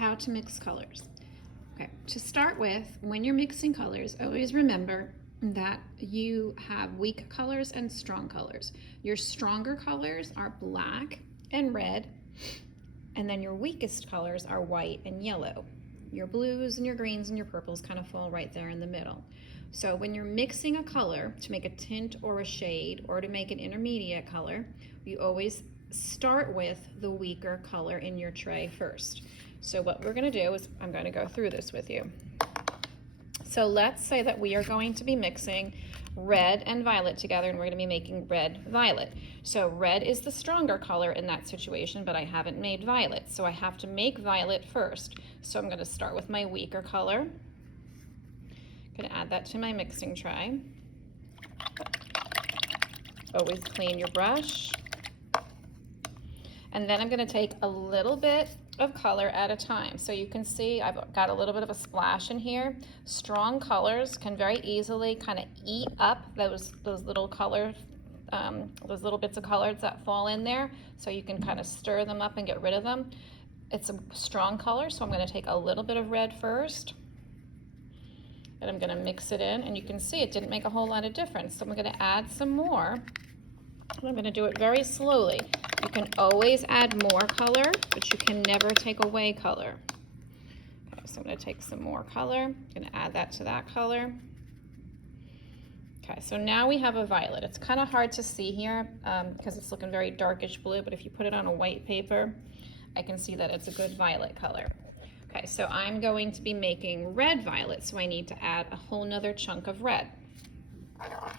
how to mix colors. Okay, to start with, when you're mixing colors, always remember that you have weak colors and strong colors. Your stronger colors are black and red, and then your weakest colors are white and yellow. Your blues and your greens and your purples kind of fall right there in the middle. So when you're mixing a color to make a tint or a shade or to make an intermediate color, you always start with the weaker color in your tray first. So what we're going to do is I'm going to go through this with you. So let's say that we are going to be mixing red and violet together, and we're going to be making red violet. So red is the stronger color in that situation, but I haven't made violet, so I have to make violet first. So I'm going to start with my weaker color. I'm going to add that to my mixing tray. Always clean your brush. And then I'm going to take a little bit of color at a time. So you can see I've got a little bit of a splash in here. Strong colors can very easily kind of eat up those little colors, those little bits of colors that fall in there. So you can kind of stir them up and get rid of them. It's a strong color, so I'm going to take a little bit of red first. And I'm going to mix it in, and you can see it didn't make a whole lot of difference. So I'm going to add some more. And I'm going to do it very slowly. You can always add more color, but you can never take away color. Okay, so I'm going to take some more color. I'm going to add that to that color. Okay, so now we have a violet. It's kind of hard to see here because it's looking very darkish blue, but if you put it on a white paper, I can see that it's a good violet color. Okay, so I'm going to be making red violet, so I need to add a whole nother chunk of red.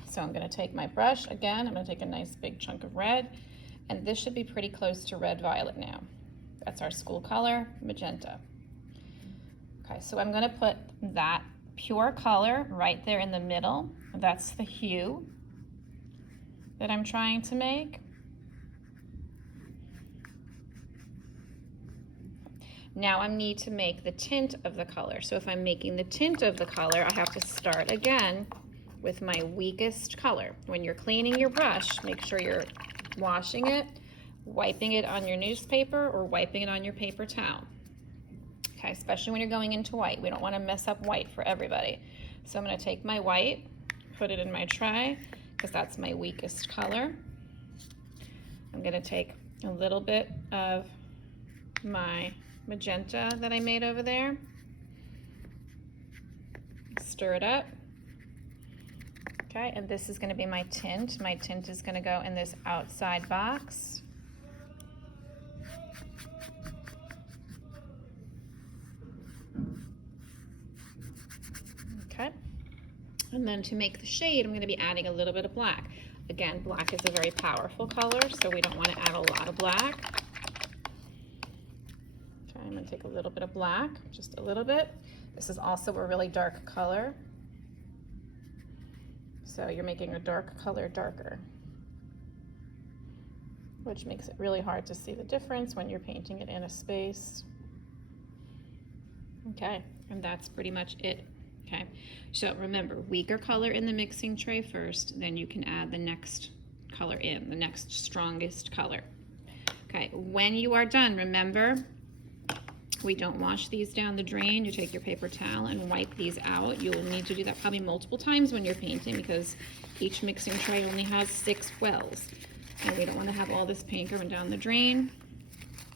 So I'm going to take my brush again. I'm going to take a nice big chunk of red, and this should be pretty close to red violet now. That's our school color, magenta. Okay, so I'm going to put that pure color right there in the middle. That's the hue that I'm trying to make. Now I need to make the tint of the color. So if I'm making the tint of the color, I have to start again with my weakest color. When you're cleaning your brush, make sure you're washing it, wiping it on your newspaper, or wiping it on your paper towel. Okay, especially when you're going into white. We don't want to mess up white for everybody. So I'm going to take my white, put it in my tray, because that's my weakest color. I'm going to take a little bit of my magenta that I made over there, stir it up. Okay, and this is going to be my tint. My tint is going to go in this outside box. Okay, and then to make the shade, I'm going to be adding a little bit of black. Again, black is a very powerful color, so we don't want to add a lot of black. Okay, I'm going to take a little bit of black, just a little bit. This is also a really dark color. So you're making a dark color darker, which makes it really hard to see the difference when you're painting it in a space. Okay, and that's pretty much it. Okay, so remember, weaker color in the mixing tray first, then you can add the next color in, the next strongest color. Okay, when you are done, remember, we don't wash these down the drain. You take your paper towel and wipe these out. You'll need to do that probably multiple times when you're painting because each mixing tray only has 6 wells. And we don't want to have all this paint going down the drain.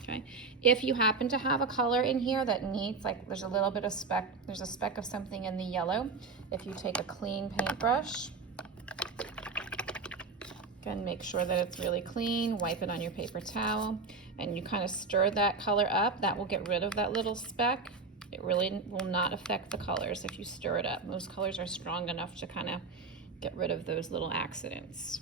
Okay. If you happen to have a color in here that needs, like there's a little bit of speck, there's a speck of something in the yellow. If you take a clean paintbrush, again, make sure that it's really clean, wipe it on your paper towel, and you kind of stir that color up. That will get rid of that little speck. It really will not affect the colors if you stir it up. Most colors are strong enough to kind of get rid of those little accidents.